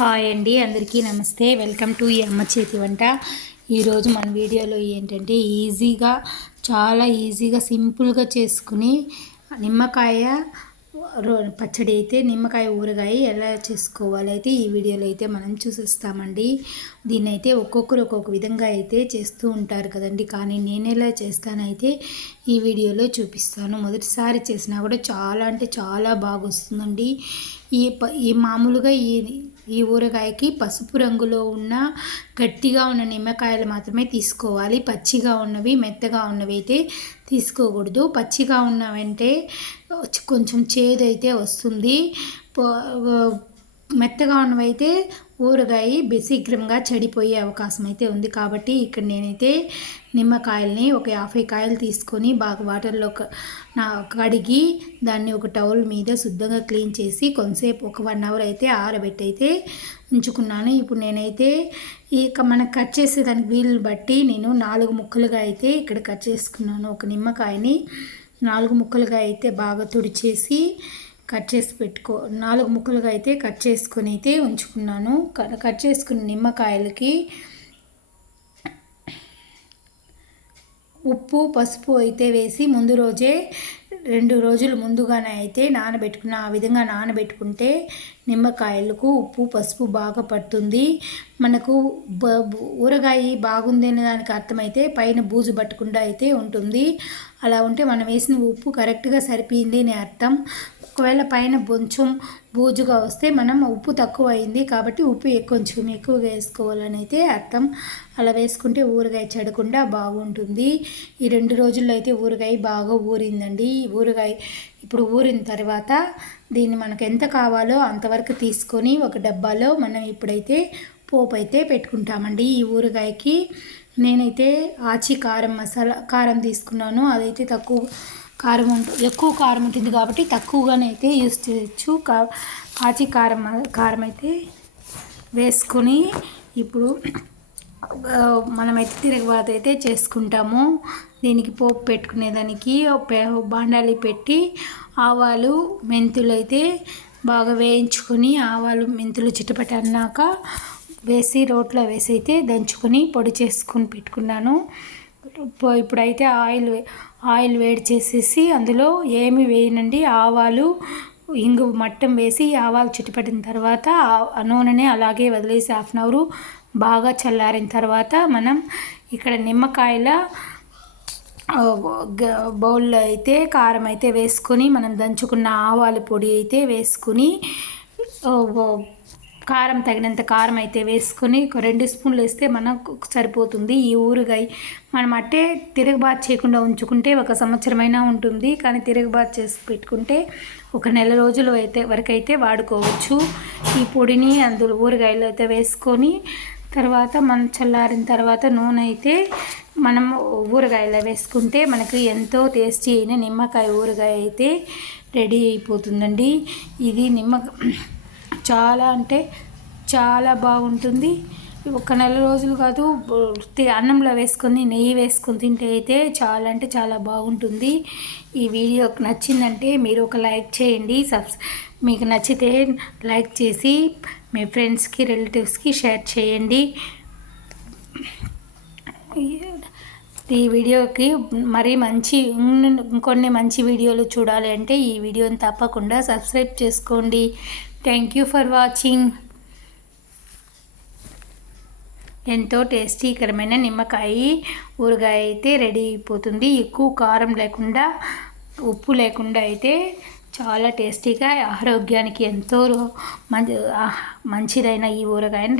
Hi అండి, అందరికీ నమస్తే. వెల్కమ్ టు ఈ అమ్మ చేతి వంట. ఈరోజు మన వీడియోలో ఏంటంటే చాలా ఈజీగా సింపుల్గా చేసుకుని నిమ్మకాయ పచ్చడి అయితే నిమ్మకాయ ఊరగాయ ఎలా చేసుకోవాలి అయితే ఈ వీడియోలో అయితే మనం చూసేస్తామండి. దీన్ని అయితే ఒక్కొక్కరు ఒక్కొక్క విధంగా అయితే చేస్తూ ఉంటారు కదండి, కానీ నేను ఎలా చేస్తానైతే ఈ వీడియోలో చూపిస్తాను. మొదటిసారి చేసినా కూడా చాలా అంటే చాలా బాగా వస్తుందండి. ఈ మామూలుగా ఈ ఊరగాయకి పసుపు రంగులో ఉన్న గట్టిగా ఉన్న నిమ్మకాయలు మాత్రమే తీసుకోవాలి. పచ్చిగా ఉన్నవి మెత్తగా ఉన్నవి అయితే తీసుకోకూడదు. పచ్చిగా ఉన్నవంటే కొంచెం చేదు అయితే వస్తుంది. మెత్తగా ఉన్నవైతే ఊరగాయ శీఘ్రంగా చెడిపోయే అవకాశం అయితే ఉంది. కాబట్టి ఇక్కడ నేనైతే నిమ్మకాయల్ని ఒక 50 కాయలు తీసుకొని బాగా వాటర్లో కడిగి దాన్ని ఒక టవల్ మీద శుద్ధంగా క్లీన్ చేసి కొంతసేపు ఒక 1 అవర్ అయితే ఆరబెట్టి అయితే ఉంచుకున్నాను. ఇప్పుడు నేనైతే మనకు కట్ చేసేదానికి వీలు బట్టి నేను 4 ముక్కలుగా అయితే ఇక్కడ కట్ చేసుకున్నాను. ఒక నిమ్మకాయని 4 ముక్కలుగా అయితే బాగా తుడిచేసి కట్ చేసి 4 ముక్కలుగా అయితే కట్ చేసుకొని అయితే ఉంచుకున్నాను. కట్ చేసుకున్న నిమ్మకాయలకి ఉప్పు పసుపు అయితే వేసి ముందు రోజే 2 రోజులు ముందుగానే అయితే నానబెట్టుకున్న. ఆ విధంగా నానబెట్టుకుంటే నిమ్మకాయలకు ఉప్పు పసుపు బాగా పడుతుంది. మనకు ఊరగాయ బాగుంది అనే దానికి అర్థమైతే పైన బూజు పట్టకుండా అయితే ఉంటుంది. అలా ఉంటే మనం వేసిన ఉప్పు కరెక్ట్గా సరిపోయింది అని అర్థం. ఒకవేళ పైన కొంచెం బూజుగా వస్తే మనం ఉప్పు తక్కువ అయింది కాబట్టి ఉప్పు కొంచెం ఎక్కువగా వేసుకోవాలని అయితే అర్థం. అలా వేసుకుంటే ఊరగాయ చెడకుండా బాగుంటుంది. ఈ 2 రోజుల్లో అయితే ఊరగాయ బాగా ఊరిందండి. ఈ ఊరగాయ ఇప్పుడు ఊరిన తర్వాత దీన్ని మనకు ఎంత కావాలో అంతవరకు తీసుకొని ఒక డబ్బాలో మనం ఇప్పుడైతే పోపు అయితే పెట్టుకుంటామండి. ఈ ఊరగాయకి నేనైతే ఆచి కారం తీసుకున్నాను. అదైతే ఎక్కువ కారం ఉంటుంది కాబట్టి తక్కువగానే అయితే యూస్ చేయొచ్చు. ఆచి కారం అయితే వేసుకొని ఇప్పుడు మనమైతే తిరగబాతు అయితే చేసుకుంటాము. దీనికి పోపు పెట్టుకునేదానికి బాండాలి పెట్టి ఆవాలు మెంతులు అయితే బాగా వేయించుకొని ఆవాలు మెంతులు చిటపట అన్నాక వేసి రోట్లో వేసి అయితే దంచుకొని పొడి చేసుకొని పెట్టుకున్నాను. ఇప్పుడైతే ఆయిల్ వేడి చేసేసి అందులో ఏమి వేయనండి, ఆవాలు ఇంగు మట్టం వేసి ఆవాలు చిటపట్టిన తర్వాత ఆ నూనెని అలాగే వదిలేసి 1/2 అవర్ బాగా చల్లారిన తర్వాత మనం ఇక్కడ నిమ్మకాయల బౌల్లో అయితే కారం అయితే వేసుకొని మనం దంచుకున్న ఆవాల పొడి అయితే వేసుకుని కారం తగినంత కారం అయితే వేసుకొని 2 స్పూన్లు వేస్తే మనకు సరిపోతుంది. ఈ ఊరగాయ మనం అట్టే తిరగబాతు చేయకుండా ఉంచుకుంటే 1 సంవత్సరమైనా ఉంటుంది, కానీ తిరగబాతు చేసి పెట్టుకుంటే 1 నెల రోజులు వరకైతే వాడుకోవచ్చు. ఈ పొడిని అందులో ఊరగాయలు అయితే వేసుకొని తర్వాత మనం చల్లారిన తర్వాత నూనె అయితే మనం ఊరగాయలో వేసుకుంటే మనకి ఎంతో టేస్టీ అయిన నిమ్మకాయ ఊరగాయ అయితే రెడీ అయిపోతుందండి. ఇది చాలా అంటే చాలా బాగుంటుంది. 1 నెల రోజులు కాదు, అన్నంలో వేసుకొని నెయ్యి వేసుకొని తింటే అయితే చాలా అంటే చాలా బాగుంటుంది. ఈ వీడియో నచ్చిందంటే మీరు ఒక లైక్ చేయండి. మీకు నచ్చితే లైక్ చేసి మీ ఫ్రెండ్స్కి రిలేటివ్స్కి షేర్ చేయండి. ఈ వీడియోకి ఇంకొన్ని మంచి వీడియోలు చూడాలి అంటే ఈ వీడియోని తప్పకుండా సబ్స్క్రైబ్ చేసుకోండి. Thank you for watching. ఎంతో టేస్టీకరమైన నిమ్మకాయ ఊరగాయ అయితే రెడీ అయిపోతుంది. ఎక్కువ కారం లేకుండా ఉప్పు లేకుండా అయితే చాలా టేస్టీగా ఆరోగ్యానికి ఎంతో మంచిదైన ఈ ఊరగాయని